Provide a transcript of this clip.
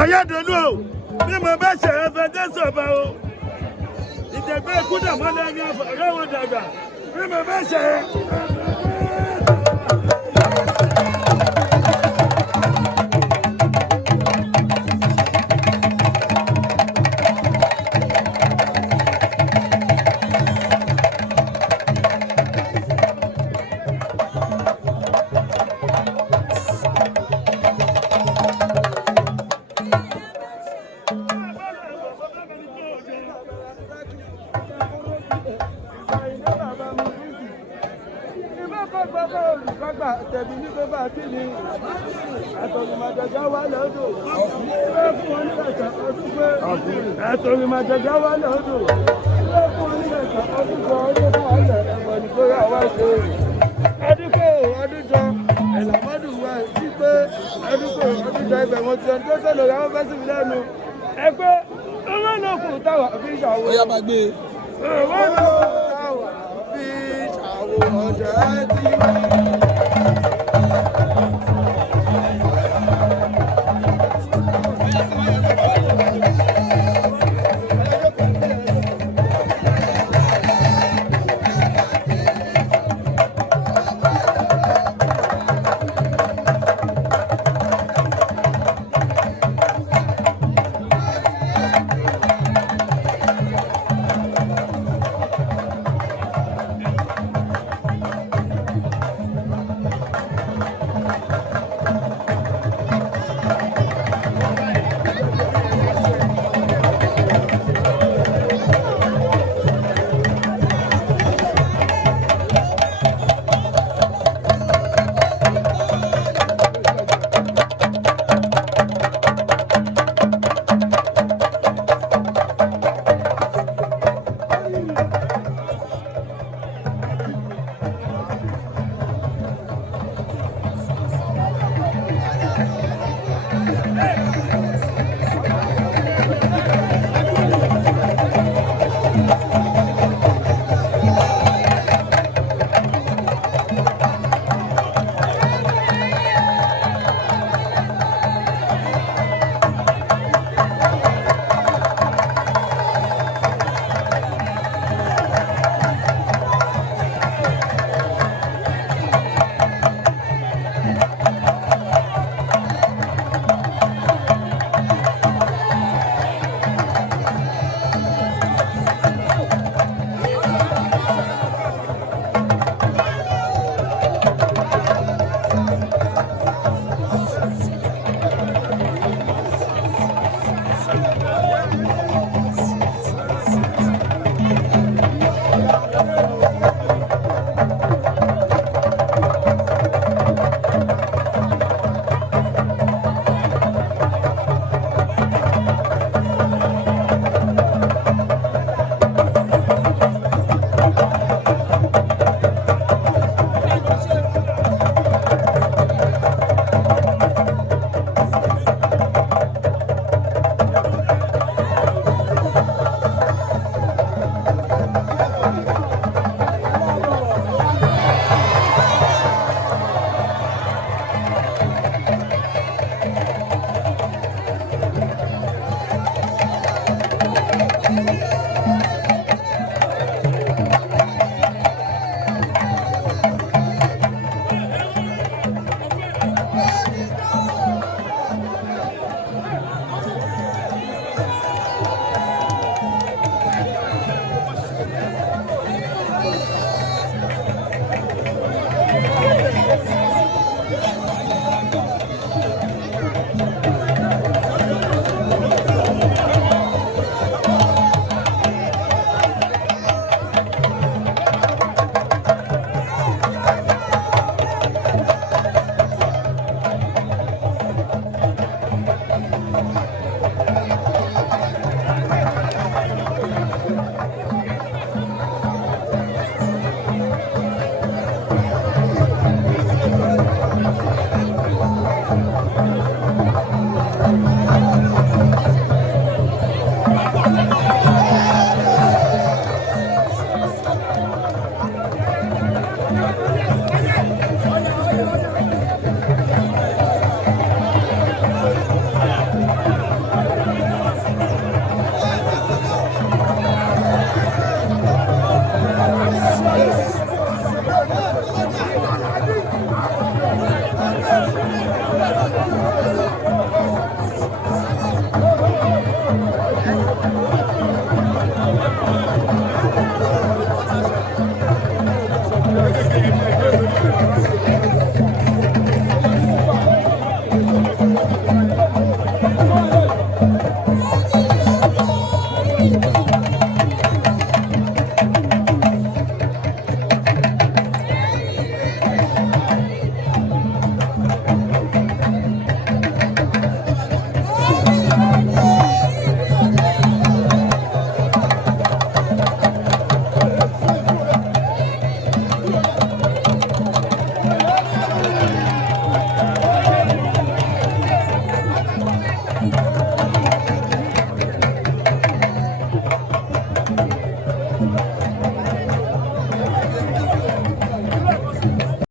ayédèlú o bí mo bá ṣe é fẹ́ dé sọ̀bà o ìjẹ̀gbẹ́ kúndà mọ́lẹ́ ní àfọ̀rẹ́ wọn dàgbà bí mo bá ṣe é. Tẹ̀bí ní pé bá kí ni àtọ̀rìmàjẹ̀gá wà lọ́dọ̀ ilé fún onígbàtà ọdún pé àtọ̀rìmàjẹ̀gá wà lọ́dọ̀ ilé fún onígbàtà ọdún jọ ọdún fún ọ̀lẹ̀ ẹ̀wọ̀n ní pé àwa ṣe ọdún pé ọdún jọ ẹ̀làmọ́dún wà sí pé ọdún pé ọdún jọ ibẹ̀ wọn ti ọdún tó sọ̀rọ̀ àwọn fẹ́ sí mi lẹ́nu ẹgbẹ́ owó náà kù táwà fi ṣàwọ̀ owó náà kù táwà fi ṣàwọ̀ ọ̀jẹ̀ tí wọ́n.